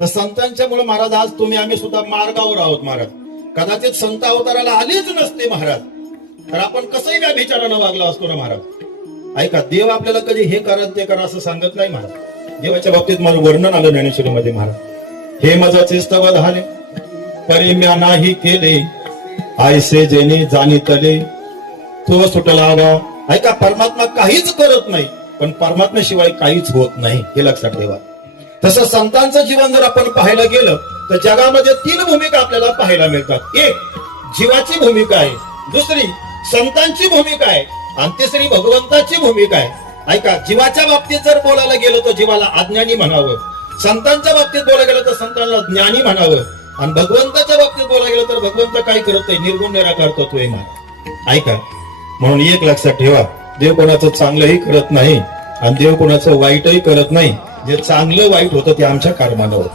तर संतांच्यामुळे महाराज आज तुम्ही आम्ही सुद्धा मार्गावर आहोत महाराज. कदाचित संत अवताराला आलेच नसते महाराज तर आपण कसंही व्याभिचारानं वागलो असतो ना महाराज. ऐका, देव आपल्याला कधी हे करा ते करा असं सांगत नाही महाराज. देवाच्या बाबतीत माझं वर्णन आलं ज्ञानेश्वरीमध्ये महाराज. हे माझाचे स्तव झाले परी म्या नाही केले आयसे जेणे जाणीतले तो सुटला गाव. ऐका, परमात्मा काहीच करत नाही पण परमात्म्याशिवाय काहीच होत नाही हे लक्षात ठेवा. तसं संतांचं जीवन जर आपण पाहायला गेलं तर जगामध्ये 3 भूमिका आपल्याला पाहायला मिळतात. एक जीवाची भूमिका आहे, दुसरी संतांची भूमिका आहे आणि तिसरी भगवंताची भूमिका आहे. ऐका, जीवाच्या बाबतीत जर बोलायला गेलं तर जीवाला अज्ञानी म्हणावं, संतांच्या बाबतीत बोलायला गेलं तर संतांना ज्ञानी म्हणावं आणि भगवंताच्या बाबतीत बोलायला गेलं तर भगवंत काय करत आहे, निर्गुण निराकार तत्व आहे महाराज. ऐका, म्हणून एक लक्षात ठेवा, देव कोणाचं चांगलंही करत नाही आणि देव कोणाचं वाईटही करत नाही. जे चांगलं वाईट होतं ते आमच्या कर्मानं होतं.